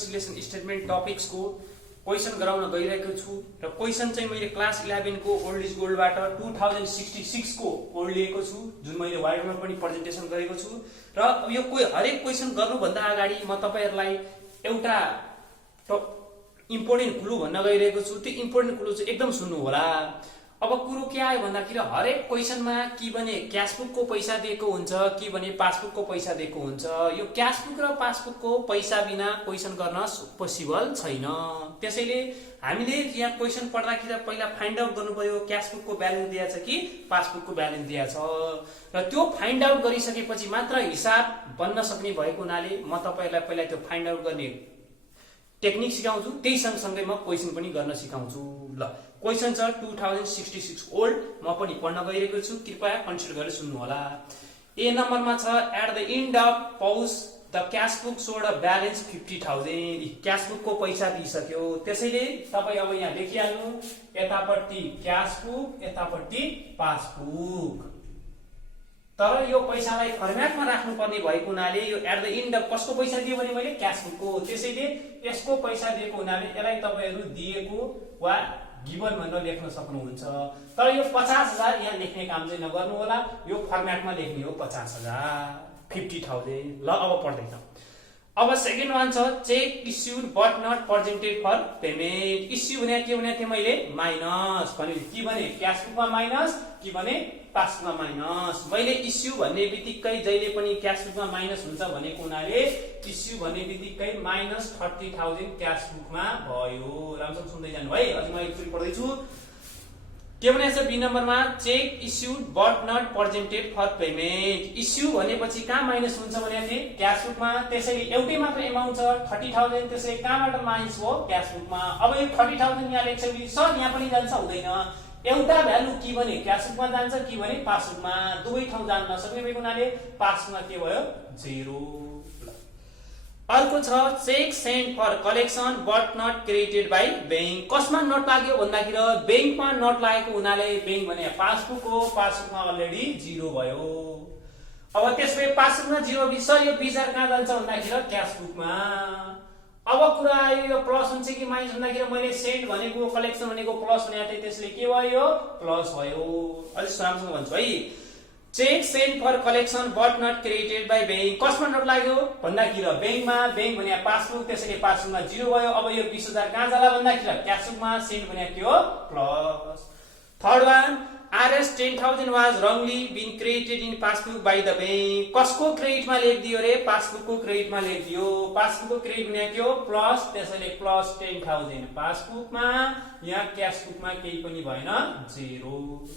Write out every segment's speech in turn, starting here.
Reconciliation statement टपिक्सको question गराउन गइरहेको छु र क्वेसन चाहिँ मैले क्लास 11 को ओल्ड इज गोल्डबाट 2066 को कोड लिएको छु जुन मैले वाइडमा पनि प्रेजेन्टेसन गरेको छु र यो हरेक क्वेसन गर्नुभन्दा अगाडि म तपाईहरुलाई एउटा इम्पोर्टेन्ट क्लु भन्न गइरहेको छु। त्यो इम्पोर्टेन्ट क्लु चाहिँ एकदम सुन्नु होला। अब कुरो के आयो भन्दाखेरि हरेक क्वेसनमा कि भने क्याशबुकको पैसा दिएको हुन्छ कि भने पासबुकको पैसा दिएको हुन्छ। यो क्याशबुक र पासबुकको पैसा बिना क्वेसन गर्न पोसिबल छैन। त्यसैले हामीले यहाँ क्वेसन पढ्दाखेरि पहिला फाइन्ड आउट गर्नु पर्यो क्याशबुकको ब्यालेन्स दिएछ कि पासबुकको ब्यालेन्स दिएछ र त्यो फाइन्ड आउट गरिसकेपछि मात्र हिसाब बन्न सक्ने भएको हुनाले म तपाईहरुलाई पहिला त्यो फाइन्ड आउट गर्ने टेक्निक सिकाउँछु, त्यही सँगसँगै म क्वेसन पनि गर्न सिकाउँछु। ल क्वेसन छ 2066 ओल्ड, म पनि पढ्न गइरहेको छु, कृपया कन्सिडर गरेर सुन्नु होला। ए नम्बरमा छ at the end of Poush the cashbook showed a balance 50,000। क्याशबुकको पैसा दिइसक्यो। त्यसैले तपाई अब यहाँ लेखिहाल्नु, यतापट्टि क्याशबुक यतापट्टि पासबुक। तर यो पैसालाई फर्म्याटमा राख्नु पर्ने भएको हुनाले यो एट द एन्ड अफ कसको पैसा दियो भने मैले क्याशबुकको, त्यसैले यसको पैसा दिएको हुनाले यसलाई तपाईहरु दिएको वा गिवन भनेर लेख्न सक्नुहुन्छ। तर यो 50,000 यहाँ लेख्ने काम चाहिँ नगर्नु होला, यो फर्म्याटमा लेख्ने हो 50,000 50,000। ल अब पढ्दै जाउँ। अब सेकेन्ड वान छ cheque issued but not presented for payment. Issue भने के भने थियो मैले माइनस भने कि भने क्याशबुकमा माइनस कि भने पासबुकमा माइनस। मैले इस्यु भन्ने बित्तिकै जहिले पनि क्याशबुकमा माइनस हुन्छ भनेको हुनाले इस्यु भन्ने बित्तिकै माइनस 30,000 क्याशबुकमा भयो। राम्रोसँग सुन्दै जानु है। अझै म एकचोटी पढ्दै छु। के भनेछ बी नम्बरमा cheque issued but not presented for payment. Issue भनेपछि कहाँ माइनस हुन्छ भने थिए क्याशबुकमा, त्यसैले एउटै मात्र एमाउन्ट छ 30,000, त्यसैले कहाँबाट माइनस हो क्याशबुकमा। अब यो 30,000 यहाँ लेख्छ कि सर यहाँ पनि जान्छ हुँदैन, एउटा भ्यालु कि भने क्याशबुकमा जान्छ कि भने पासबुकमा, दुवै ठाउँ जान नसक्ने भएको हुनाले पासबुकमा के भयो 0। अर्को छ cheque sent for collection but not credited by bank. कसमा नट लाग्यो भन्दाखेरि बैंकमा नट लागेको हुनाले बैंक भने पासबुक हो, पासबुकमा अलरेडी 0 भयो। अब त्यसपछि पासबुकमा 0 सर यो बिजार कहाँ जान्छ भन्दाखेरि क्याशबुकमा। अब कुरा आयो यो प्लस हुन्छ कि माइनस भन्दाखेरि मैले सेन्ड भनेको कलेक्सन भनेको प्लस भनेको थिएँ, त्यसले के भयो प्लस भयो। अझै राम्रोसँग भन्छु है। Cheque sent for collection but not credited by bank. कसमा नट लाग्यो भन्दाखेरि बैंकमा, बैंक भने पासबुक, त्यसैले पासबुकमा 0 भयो। अब यो 20,000 कहाँ जाला भन्दाखेरि क्याशबुकमा, सेन्ड भने के हो plus. Third one RS 10,000 was wrongly been credited in passbook by the bank. कसको क्रेडिटमा लेखिदियो रे पासबुकको क्रेडिटमा लेखिदियो। पासबुकको क्रेडिट भने के हो प्लस, त्यसैले प्लस 10,000 पासबुकमा, यहाँ क्याशबुकमा केही पनि भएन 0।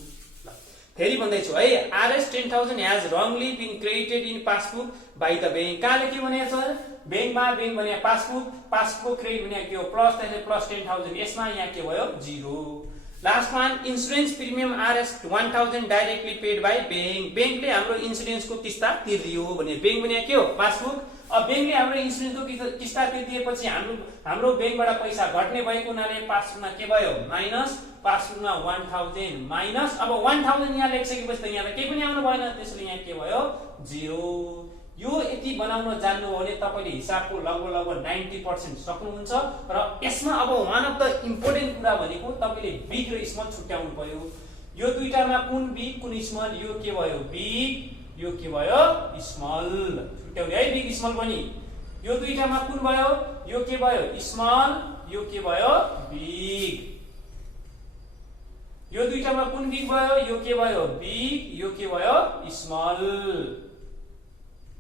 फेरि भन्दैछु है। RS 10,000 has wrongly been credited in passbook by the bank. कहाँले के भनेको छ बैंकमा, बैंक भने पासबुक, पासबुकको क्रेडिट भने के हो प्लस, त्यसैले प्लस 10,000, यसमा यहाँ के भयो 0। Last one insurance premium RS 1,000 directly paid by bank. बैंकले हाम्रो इन्स्योरेन्सको किस्ता तिर्दियो भने बैंक भने के हो पासबुक। अब बैंकले हाम्रो इन्स्योरेन्सको किस्ता तिर्दिएपछि हाम्रो बैंकबाट पैसा घट्ने भएको हुनाले पासबुकमा के भयो माइनस, पासबुकमा 1,000 माइनस। अब 1,000 यहाँ लेखिसकेपछि त यहाँ त केही पनि आउनु भएन, त्यसैले यहाँ के भयो 0। यो यति बनाउन जान्नु हो भने तपाईले हिसाबको लगभग 90% सक्नुहुन्छ। र यसमा अब वान अफ द इम्पोर्टेन्ट कुरा भनेको तपाईले बिग र स्मल छुट्याउनु पर्यो। यो दुईटामा कुन बिग कुन स्मल, यो के भयो बिग, यो के भयो स्मल, छुट्याउने है बिग स्मल पनि। यो दुईटामा कुन भयो, यो के भयो स्मल, यो के भयो बिग। यो दुईटामा कुन बिग भयो, यो के भयो बिग, यो के भयो स्मल।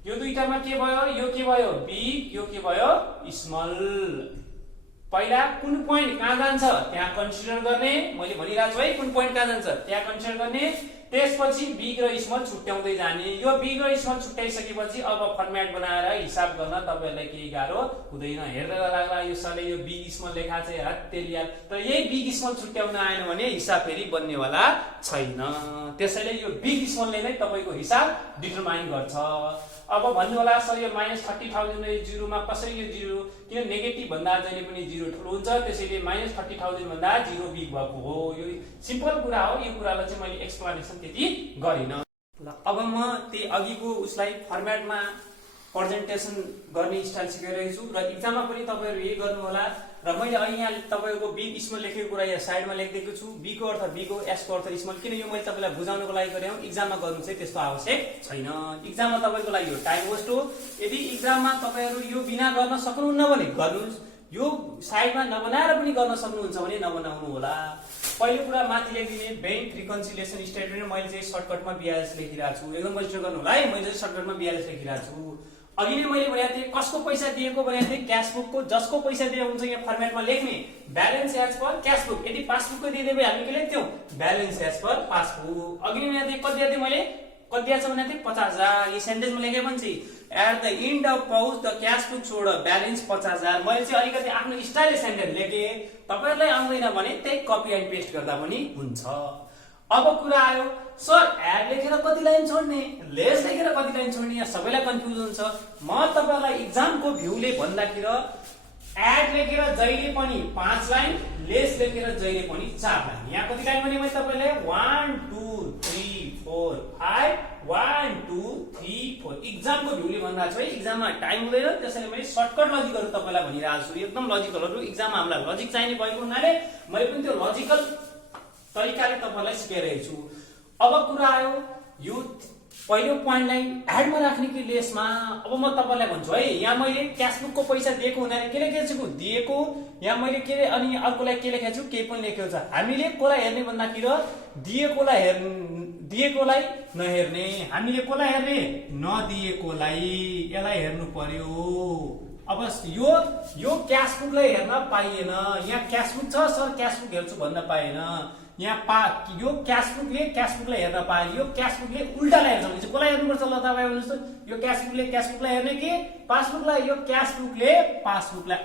यो दुईटामा के भयो, यो के भयो बिग, यो के भयो स्मल। पहिला कुन पोइन्ट कहाँ जान्छ त्यहाँ कन्सिडर गर्ने, मैले भनिरहेको छु है कुन पोइन्ट कहाँ जान्छ त्यहाँ कन्सिडर गर्ने, त्यसपछि बिग र स्मल छुट्याउँदै जाने। यो बिग र स्मल छुट्याइसकेपछि अब फर्म्याट बनाएर हिसाब गर्न तपाईहरुलाई केही गाह्रो हुँदैन। हेर्दा लाग्ला यो सरले यो बिग स्मल लेखा चाहिँ हत्तेलिया, तर यही बिग स्मल छुट्याउन आएन भने हिसाब फेरि बन्नेवाला छैन। त्यसैले यो बिग स्मलले नै तपाईको हिसाब डिटरमाइन गर्छ। अब भन्नु होला सर यो माइनस 30,000 0 मा कसरी यो 0, किन नेगेटिभ भन्दा जहिले पनि 0 ठुलो हुन्छ, त्यसैले माइनस 30,000 भन्दा 0 बिग भएको हो। यो सिम्पल कुरा हो। यो कुरालाई चाहिँ मैले एक्सप्लेनेसन त्यति गरिन। ल अब म त्यही अघिको उसलाई फर्म्याटमा प्रेजेन्टेसन गर्ने स्टाइल सिकाइरहेको छु र इक्जाममा पनि तपाईहरु यही गर्नु होला र मैले अहिले यहाँ तपाईहरुको बिग स्मल लेखेको कुरा यहाँ साइडमा लेखिदिएको छु बी को अर्थ बी को एस को अर्थ स्मल किन यो मैले तपाईलाई बुझाउनको लागि गरे हो इक्जाममा गर्नु चाहिँ त्यस्तो आवश्यक छैन इक्जाममा तपाईको लागि यो टाइम वेस्ट हो यदि इक्जाममा तपाईहरु यो बिना गर्न सक्नुहुन्न भने गर्नुस् यो साइडमा नबनाएर पनि गर्न सक्नुहुन्छ भने नबनाउनु होला पहिलो कुरा माथि लेखिदिने बैंक रिकन्सिलिएसन स्टेटमेन्ट मैले चाहिँ सर्टकटमा बीआरएस लेखिरहेको छु एकदम रजिस्टर गर्नु होला है मैले चाहिँ सर्टकटमा बीआरएस लेखिरहेको छु अघि नै मैले भनेको थिएँ कसको पैसा दिएको भनेको थिएँ क्याश बुकको जसको पैसा दिएको हुन्छ यहाँ फर्मेटमा लेख्ने balance as per cash book यदि पासबुकको दिदिए भए हामी के लेख्थ्यौं ब्यालेन्स एज पर पासबुक अघि नै भनेको थिएँ कति दिए मैले कति दिएछ भनेको थिएँ 50,000 यो सेन्टेन्समा लेखे पनि चाहिँ at the end of pouch the cash book छोड ब्यालेन्स 50,000 मैले चाहिँ अलिकति आफ्नो स्टाइलले सेन्टेन्स लेखे तपाईहरुलाई आउँदैन भने त्यही कपी एन्ड पेस्ट गर्दा पनि हुन्छ अब कुरा आयो सर एड लेखेर कति लाइन छोड्ने लेस लेखेर कति लाइन छोड्ने यहाँ सबैलाई कन्फ्युज हुन्छ म तपाईहरुलाई एक्जामको भ्यूले भन्दाखेरि एड लेखेर जहिले पनि 5 लाइन लेस लेखेर जहिले पनि 4 लाइन यहाँ कति लाइन भने मैले तपाईलाई 1 2 3 4 5 1 2 3 4 एक्जामको भ्यूले भन्दा चाहिँ एक्जाममा टाइम हुँदैन त्यसैले मैले सर्टकट लजिकहरु तपाईलाई भनिरहेको छु एकदम लजिकलहरु एक्जाममा हामीलाई लजिक चाहिने भएको हुनाले मैले पनि त्यो लजिकल तरिकाले तपाईलाई सिकाइरहेको छु अब कुरा आयो यो पहिलो प्वाइन्टलाई एडमा राख्ने कि लेसमा अब म तपाईलाई भन्छु है यहाँ मैले क्याश बुकको पैसा दिएको हुनाले के लेखेको छु दिएको यहाँ मैले के अनि अर्कोलाई के लेखेको छु केही पनि लेखेको छ हामीले कोलाई हेर्ने भन्दाखेरि दिएकोलाई नहेर्ने हामीले कोलाई हेर्ने नदिएकोलाई यसलाई हेर्नु पर्यो अब यो क्याश बुकलाई हेर्न पाइएन यहाँ क्याश बुक छ सर क्याश बुक हेर्छु भन्न पाएन यहाँ यो क्याश बुकलाई हेर्न पाएन यो क्याश बुकले उल्टालाई हेर्छ भने चाहिँ कोलाई हेर्नुपर्छ ल तपाईँ भन्नुहोस् त यो क्याश बुकलाई हेर्ने कि पासबुकलाई यो क्याश बुकले पासबुकलाई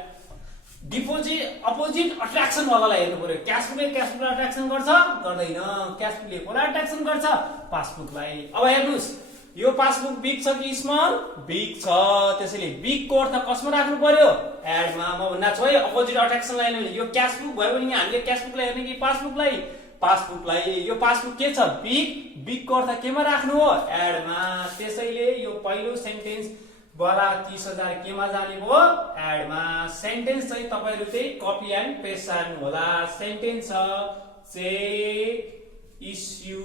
डिपोजिट अपोजिट अट्र्याक्सन वालालाई हेर्नु पर्यो क्याश बुकलाई अट्र्याक्सन गर्छ गर्दैन क्याश बुकले कोलाई अट्र्याक्सन गर्छ पासबुकलाई अब हेर्नुस् यो पासबुक बिग छ कि स्मल बिग छ त्यसैले बिग को अर्थ कसमा राख्नु पर्यो एडमा म भन्दा छु है अपोजिट अट्र्याक्सन लाइन यो क्याश बुक भयो भने हामीले क्याश बुकलाई हेर्ने कि पासबुकलाई यो पासबुक के छ बिग को अर्थ केमा राख्नु हो एडमा त्यसैले यो पहिलो सेन्टेन्स वाला 30,000 केमा जाने भयो एडमा सेन्टेन्स चाहिँ तपाईहरु चाहिँ कपी एन्ड पेस्ट गर्नु होला सेन्टेन्स छ cheque issue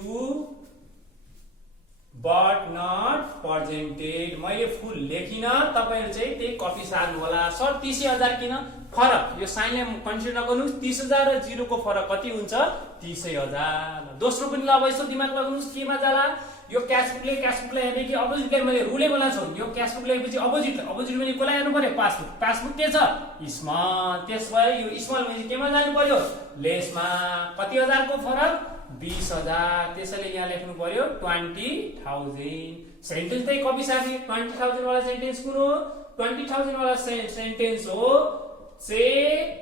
but not presented मैले फुल लेखिन तपाईहरु चाहिँ त्यही कपी सार्नु होला सर 30,000 किन फरक यो साइनले कन्सिडर नगर्नु 30,000 र 0 को फरक कति हुन्छ 30,000 दोस्रो पनि ल अब यसो दिमाग लगाउनुस् केमा जाला यो क्याश बुकले हेर्ने कि अपोजिटलाई मैले रुलै बनाएको छु यो क्याश बुक लेखेपछि अपोजिट मैले कोलाई हेर्नु पर्यो पासबुक के छ स्मल त्यसभए यो स्मल मैले केमा जानु पर्यो लेसमा कति हजार को फरक 20,000 त्यसैले यहाँ लेख्नु पर्यो 20,000 सेन्टेन्स चाहिँ कपी सार्ने 20,000 वाला सेन्टेन्स कुन हो 20,000 वाला सेन्टेन्स हो चेक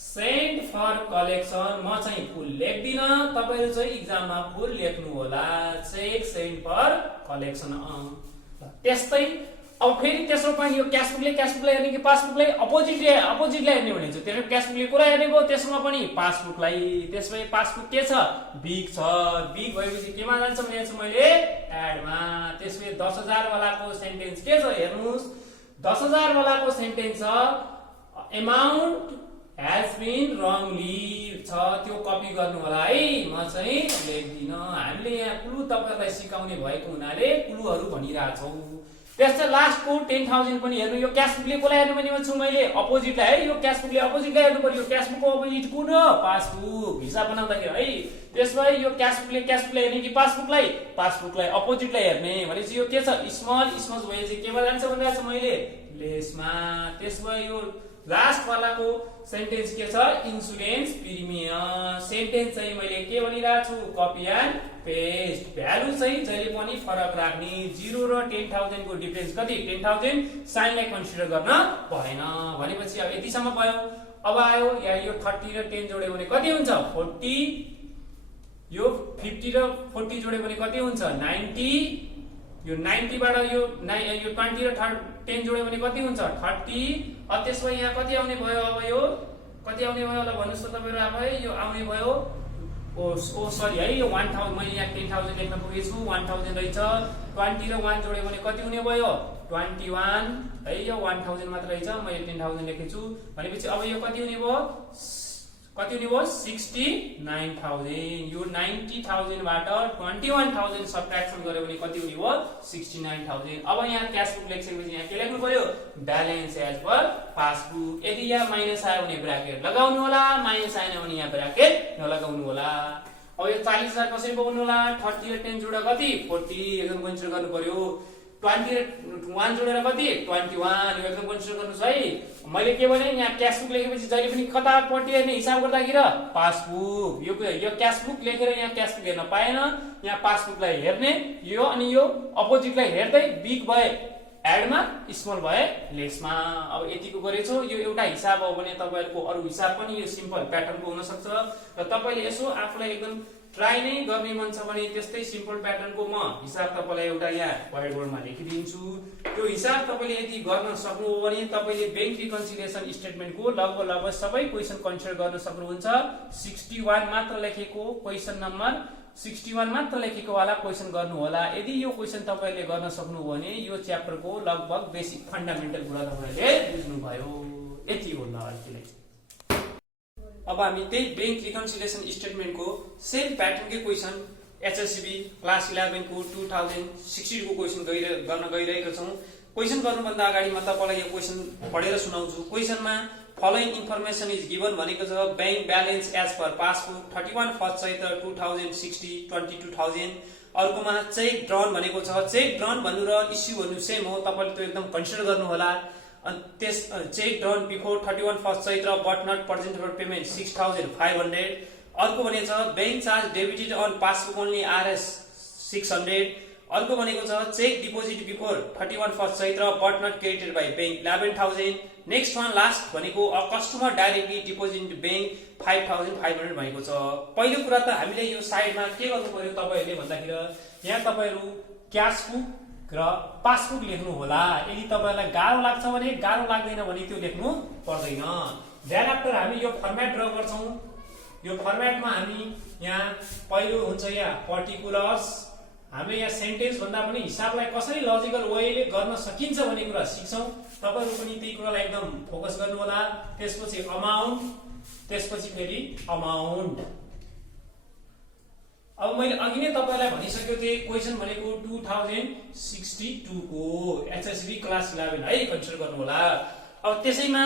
सेन्ड फर कलेक्सन म चाहिँ फुल लेख्दिन तपाईहरु चाहिँ एक्जाममा फुल लेख्नु होला चेक सेन्ड फर कलेक्सन त्यस्तै अब फेरि तेस्रो पोइन्ट यो क्याश बुकलाई हेर्ने कि पासबुकलाई अपोजिटलाई हेर्ने भनेको छ त्यसले क्याश बुकले कोलाई हेर्ने भयो त्यसमा पनि पासबुकलाई त्यसपछि पासबुक के छ बिग भएपछि केमा जान्छ भनेको छु मैले एडमा त्यसपछि 10,000 वालाको सेन्टेन्स के छ हेर्नुस् 10,000 वालाको सेन्टेन्स छ अमाउन्ट has been wrongly छ त्यो कपी गर्नु होला है म चाहिँ लेख्दिन हामीले यहाँ क्लु तपाईहरुलाई सिकाउने भएको हुनाले क्लुहरु भनिराछौं त्यसै लास्ट को 10,000 पनि हेर्नु यो क्याश बुकले कोलाई हेर्नु भने छु मैले अपोजिटलाई है यो क्याश बुकले अपोजिटलाई हेर्नु पर्यो क्याश बुकको अपोजिट कुन हो पासबुक हिसाब बनाउँदाखेरि है त्यसपछि यो क्याश बुकले हेर्ने कि पासबुकलाई अपोजिटलाई हेर्ने भनेपछि यो के छ स्मल भए चाहिँ केमा जान्छ भनेको छु मैले लेसमा त्यसपछि यो लास्ट वालाको सेन्टेन्स के छ इन्स्योरेन्स प्रिमियम सेन्टेन्स चाहिँ मैले के भनिरहेको छु कपी एन्ड पेस्ट भ्यालु चाहिँ जहिले पनि फरक राख्ने 0 र 10,000 को डिफरेन्स कति 10,000 साइनलाई कन्सिडर गर्न भएन भनेपछि अब यतिसम्म भयो अब आयो यहाँ यो 30 र 10 जोड्यो भने कति हुन्छ 40 यो 50 र 40 जोड्यो भने कति हुन्छ 90 यो 90 बाट यो 20 र 10 जोड्यो भने कति हुन्छ 30 अब त्यसपछि यहाँ कति आउने भयो अब यो कति आउने भयो ल भन्नुस् त तपाईहरु आफै यो आउने भयो ओ सरी है यो 1000 मैले यहाँ 10,000 लेख्न पुगेछु 1000 रहेछ 20 र 1 जोड्यो भने कति हुने भयो 21 है, यो 1000 मात्र रहेछ, मैले 10000 लेखेको छु भनेपछि अब यो कति हुने भयो 69000। यो 90000 बाट 21000 सबट्र्याक्सन गर्यो भने कति हुने भयो 69000। अब यहाँ क्यास बुक लेखिसकेपछि यहाँ के लेख्नु पर्यो ब्यालेन्स एज पर पासबुक। यदि यहाँ माइनस आयो भने ब्र्याकेट लगाउनु होला, माइनस आएन भने यहाँ ब्र्याकेट नलगाउनु होला। अब यो 40000 कसरी पाउनु होला 30 र 10 जोडेर कति 40 एकदम कन्सिडर गर्नु पर्यो। 20 र 1 जोडेर कति 21 यो एकदम कन्सिडर गर्नुस् है। मैले के भने यहाँ क्यास बुक लेखेपछि जहिले पनि कता पट्टि हेर्ने हिसाब गर्दाखेरि पासबुक यो क्यास बुक लेखेर यहाँ क्यास बुक हेर्न पाएन, यहाँ पासबुकलाई हेर्ने यो अनि यो अपोजिटलाई हेर्दै बिग भए एडमा स्मल भए लेसमा। अब यतिको गरेछौ यो एउटा हिसाब हो भने तपाईहरुको अरु हिसाब पनि यो सिम्पल प्याटर्नको हुन सक्छ र तपाईले यसो आफुलाई एकदम ट्राई नै गर्ने मन छ भने त्यस्तै सिम्पल प्याटर्नको म हिसाब तपाईलाई एउटा यहाँ व्हाइट बोर्डमा लेखिदिन्छु। त्यो हिसाब तपाईले यदि गर्न सक्नु हो भने तपाईले बैंक रिकन्सिलिएसन स्टेटमेन्टको लगभग सबै क्वेशन कन्सिडर गर्न सक्नुहुन्छ। 61 मात्र लेखेको क्वेशन नम्बर 61 मात्र लेखेको वाला क्वेशन गर्नु होला। यदि यो क्वेशन तपाईले गर्न सक्नु हो भने यो च्याप्टरको लगभग बेसिक फन्डामेन्टल कुरा तपाईले बुझ्नु भयो। यति हो ल अहिले। अब हामी त्यही बैंक रिकन्सिलिएसन स्टेटमेन्टको सेम प्याटर्नकै क्वेशन एचएससीबी क्लास 11 को 2016 को क्वेशन गर्न गइरहेका छौं। क्वेशन गर्नुभन्दा अगाडि म तपाईलाई यो क्वेशन पढेर सुनाउँछु। क्वेशनमा फलोइङ इन्फर्मेसन इज गिवन भनेको छ bank balance as per passbook 31 first Chaitra 2060 22000। अर्कोमा चेक ड्रन भनेको छ। चेक ड्रन भन्नु र इस्यु भन्नु सेम हो, तपाईले त्यो एकदम कन्सिडर गर्नु होला। त्यस cheque drawn before 31 first Chaitra but not present for payment 6500। अर्को भनेको छ bank charge debited on passbook only RS 600। अर्को भनेको छ cheque deposit before 31 first Chaitra but not credited by bank 11000। Next one last भनेको a customer directly deposit bank 5500 भनेको छ। पहिलो कुरा त हामीले यो साइडमा के गर्नु पर्यो तपाईहरुले भन्दाखेरि यहाँ तपाईहरु क्याश बुक र पासबुक लेख्नु होला। यदि तपाईलाई गाह्रो लाग्छ भने गाह्रो लाग्दैन भने त्यो लेख्नु पर्दैन। देन आफ्टर हामी यो फर्मेट ड्रा गर्छौं। यो फर्मेटमा हामी यहाँ पहिलो हुन्छ यहाँ पर्टिकुलर्स। हामी यहाँ सेन्टेन्स भन्दा पनि हिसाबलाई कसरी लजिकल वेले गर्न सकिन्छ भन्ने कुरा सिक्छौं। तपाईहरु पनि त्यही कुरालाई एकदम फोकस गर्नु होला। त्यसपछि अमाउन्ट, त्यसपछि फेरि अमाउन्ट। अब मैले अघि नै तपाईलाई भनिसकेको थिए क्वेशन भनेको 2062 को एचएसबी क्लास 11 है कन्सिडर गर्नु होला। अब त्यसैमा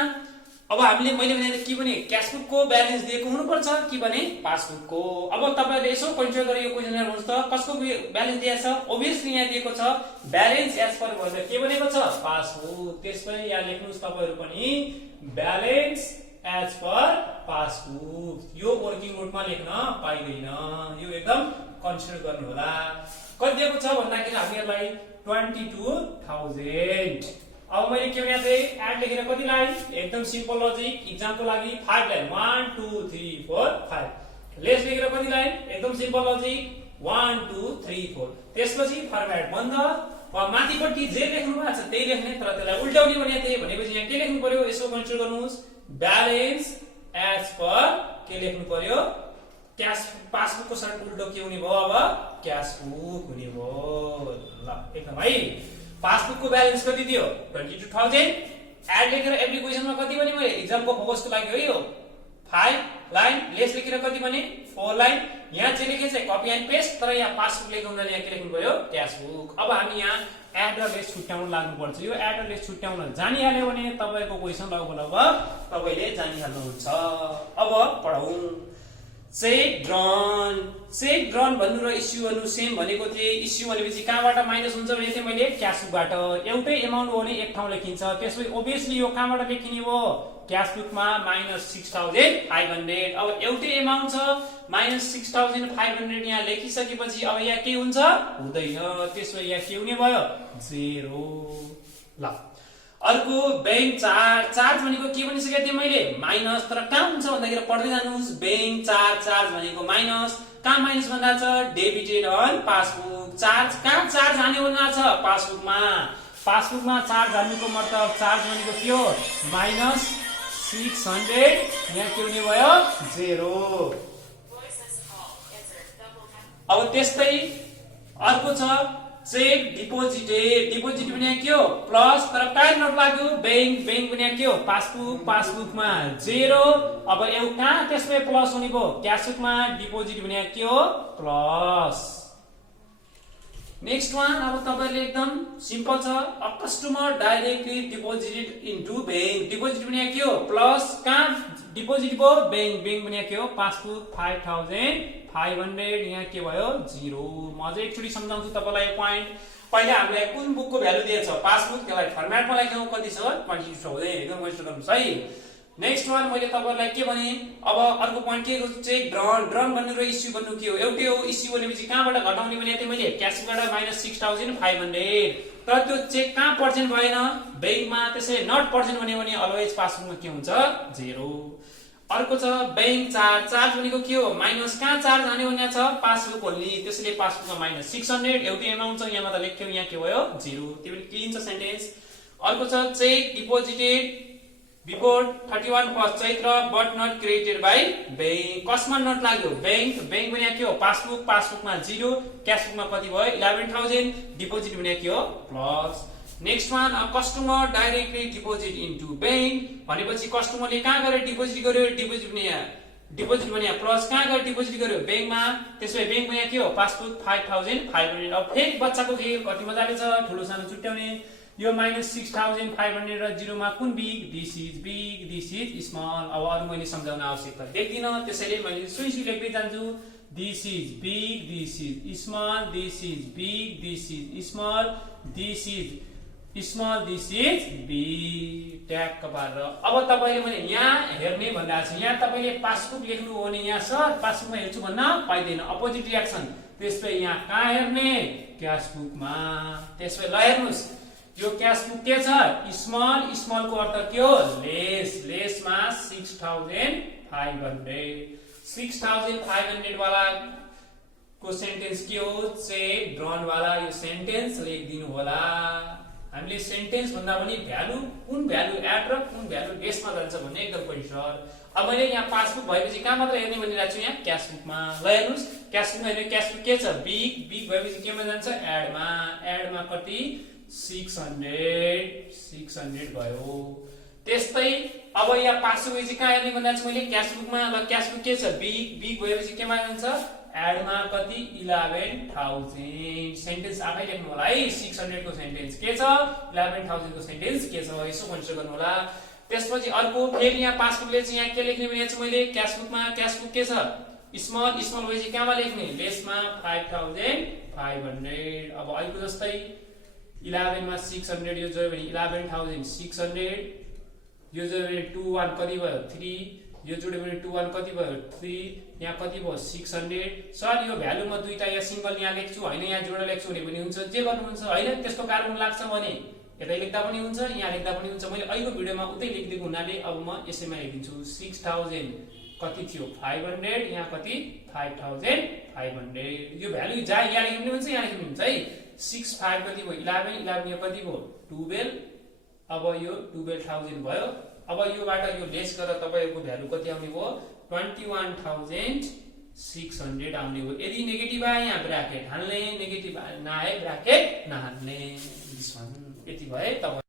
अब हामीले मैले भने के भने क्याश बुक को ब्यालेन्स दिएको हुनुपर्छ कि भने पासबुक को। अब तपाईहरुले यसो कन्सिडर गरे यो क्वेशन हेर्नुस् त कसको ब्यालेन्स दिएको छ। ओब्भियसली यहाँ दिएको छ ब्यालेन्स एज पर भनेर के भनेको छ पासबुक। त्यसपछि यहाँ लेख्नुस् तपाईहरु पनि ब्यालेन्स एज पर पासबुक। यो वर्किङ नोटमा लेख्न पाइदैन, यो एकदम कन्सिडर गर्नु होला। कति दिएको छ भन्दाखेरि हामीहरुलाई 22000। अब मैले के भने चाहिँ एड लेखेर कति लाइन एकदम सिम्पल लजिक एग्जामको लागि 5 लाइन 1 2 3 4 5। लेस लेखेर कति लाइन एकदम सिम्पल लजिक 1 2 3 4। त्यसपछि फर्मेट बन्द। माथिपट्टि जे लेख्नु भएको छ त्यही लेख्ने, तर त्यसलाई उल्टाउने भने त्यही भनेपछि यहाँ के लेख्नु पर्यो यसो कन्सिडर गर्नुस् ब्यालेन्स एज पर के लेख्नु पर्यो क्याश पासबुक को साथ उल्टो के हुने भयो अब क्याश बुक हुने भयो। ल एकदम है। पासबुक को ब्यालेन्स कति दियो 22000। एड लेखेर एभ्री क्वेशनमा कति भने मैले एक्जामको फोकसको लागि हो यो 5 लाइन। लेस लेखेर कति भने 4 लाइन। यहाँ जे लेखे चाहिँ कपी एन्ड पेस्ट, तर यहाँ पासबुक लेख्नु हुँदा यहाँ के लेख्नु पर्यो क्याश बुक। अब हामी यहाँ एड र लेस छुट्याउन लाग्नु पर्छ। यो एड र लेस छुट्याउन जानिहाल्यो भने तपाईको क्वेशन लगभग तपाईले जानिहाल्नुहुन्छ। अब पढौं। Cheque drawn. चेक ड्रन भन्नु र इस्यु भन्नु सेम भनेको थिए। इस्यु भनेपछि कहाँबाट माइनस हुन्छ भने चाहिँ मैले क्याश बुकबाट एउटै एमाउन्ट हो भने एक ठाउँ लेखिन्छ। त्यसपछि ओब्भियसली यो कहाँबाट लेखिने हो क्याश बुकमा -6500। अब एउटै एमाउन्ट छ -6500 यहाँ लेखिसकेपछि अब यहाँ के हुन्छ हुँदैन। त्यसपछि यहाँ के हुने भयो 0। ल अर्को बैंक चार्ज। चार्ज भनेको के भनिसकेको थिएँ मैले माइनस, तर कहाँ हुन्छ भन्दाखेरि पढ्दै जानुस्। बैंक चार्ज चार्ज भनेको माइनस, कहाँ माइनस भन्दा छ डेबिटेड अन पासबुक। चार्ज कहाँ चार्ज हान्यो भन्दा छ पासबुकमा। पासबुकमा चार्ज हान्नुको मतलब चार्ज भनेको के हो -600। यहाँ के हुने भयो 0। अब त्यस्तै अर्को छ चेक डिपोजिटेड डिपोजिट भने के हो प्लस तर कहाँ नोट लाग्यो बैंक बैंक भने के हो पासबुक पासबुकमा 0 अब एउटा त्यसमै प्लस हुने भयो क्यासबुकमा डिपोजिट भने के हो प्लस नेक्स्ट वान अब तपाईहरुले एकदम सिम्पल छ a customer directly deposited into bank deposit भने के हो प्लस कहाँ डिपोजिट भयो बैंक बैंक भने के हो पासबुक 5500 यहाँ के भयो 0 म अझै एकचोटी सम्झाउँछु तपाईलाई यो प्वाइन्ट पहिले हामीले कुन बुकको भ्यालु दिएछ पासबुक त्यसलाई फर्मेटमा लेख्नु कति छ 22,000 एकदम वेस्ट गर्नुस् है नेक्स्ट वान मैले तपाईहरुलाई के भने अब अर्को प्वाइन्ट के चाहिँ ड्रन गर्नु र इस्यु गर्नु के हो एउटै हो इस्यु भनेपछि कहाँबाट घटाउने भने त्यही मैले क्यासबाट -6500 तर त्यो चेक कहाँ पर्सेन्ट भएन बैंकमा त्यसै नट पर्सेन्ट भने अलवेज पासबुकमा के हुन्छ 0 अर्को छ बैंक चार्ज चार्ज भनेको के हो माइनस कहाँ चार्ज आने भने छ पासबुक ओन्ली त्यसैले पासबुकमा -600 एउटै अमाउन्ट छ यहाँमा त लेख्थ्यौ यहाँ के भयो 0 त्यो पनि क्लिन छ सेन्टेन्स अर्को छ cheque deposited before 31 first Chaitra but not credited by bank कसमा नट लाग्यो बैंक बैंक भने के हो पासबुक पासबुकमा 0 क्यासबुकमा कति भयो 11000 डिपोजिट भने के हो plus next one customer directly deposit into bank भनेपछि कस्टमरले कहाँ गएर डिपोजिट गर्यो डिपोजिट भने प्लस कहाँ गएर डिपोजिट गर्यो बैंकमा त्यसै बैंक भने के हो पासबुक 5500 अब फेरि बच्चाको खेल कति मजाले छ ठुलो सानो छुट्याउने यो -6500 र 0 मा कुन बिग दिस इज स्मल अब अरु मैले सम्झाउन आवश्यकता देख्दिन त्यसैले मैले सुइसी लेख्दै जान्छु this is big this is small this is big this is small this is small this is big tag पारेर अब तपाईले मैले यहाँ हेर्ने भन्दा छ यहाँ तपाईले पासबुक लेख्नु हो भने यहाँ सर पासबुकमा हेर्छु भन्न पाइदैन अपोजिट रियाक्सन त्यसपछि यहाँ कहाँ हेर्ने क्यासबुकमा त्यसपछि ल हेर्नुस् यो क्यासबुक के छ स्मल स्मल को अर्थ के हो लेस मा 6500 वाला को सेन्टेन्स के हो चेक ड्रन वाला यो सेन्टेन्स लेखिदिनु होला हामीले सेन्टेन्स भन्दा पनि भ्यालु कुन भ्यालु एड र कुन भ्यालु लेसमा जान्छ भन्ने एकदम परिसर अब मैले यहाँ पासबुक भएपछि कहाँ मात्र हेर्ने भनिरहेको छु यहाँ क्यासबुकमा ल हेर्नुस् क्यासबुकमा हेर्ने क्यासबुक के छ बिग बिग भएपछि केमा जान्छ एडमा कति 600 भयो त्यस्तै अब यहाँ पासबुक भएपछि कहाँ हेर्ने भन्दा चाहिँ मैले क्यासबुकमा ल क्यासबुक के छ बिग बिग भएपछि केमा जान्छ एडमा कति 11000 सेन्टेन्स आफै लेख्नु होला है 600 को सेन्टेन्स के छ 11000 को सेन्टेन्स के छ यसो कन्सिडर गर्नु होला त्यसपछि अर्को फेरि यहाँ पासबुकले चाहिँ यहाँ के लेख्ने भने चाहिँ मैले क्यासबुकमा क्यासबुक के छ स्मल स्मल भएपछि कहाँमा लेख्ने लेसमा 5500 अब अहिले जस्तै 11 मा 600 यो जोड्यो भने 11600 यो जोड्यो भने 2 1 कति भयो 3 यो जोड्यो भने 2 1 कति भयो 3 यहाँ कति भयो 600 सर यो भ्यालु म दुईटा या सिंगल यहाँ लेख्छु हैन यहाँ जोडेर लेख्छु भने पनि हुन्छ जे गर्नुहुन्छ हैन त्यस्तो कारण लाग्छ भने यतै लेख्दा पनि हुन्छ यहाँ लेख्दा पनि हुन्छ मैले अहिलेको भिडियोमा उतै लेखिदिएको हुनाले अब म यसैमा लेखिदिन्छु 6000 कति थियो 500 यहाँ कति 5500 यो भ्यालु जहाँ यहाँ लेख्नु हुन्छ यहाँ लेख्नु हुन्छ है 65 कति भयो 11 यो कति भयो 12 अब यो 12000 भयो अब योबाट यो लेस गरेर तपाईको भ्यालु कति आउने भयो 21600 आउने भयो यदि नेगेटिभ आए यहाँ ब्र्याकेट हाल्ने नेगेटिभ नआए ब्र्याकेट नहाल्ने यति भए तपाईँ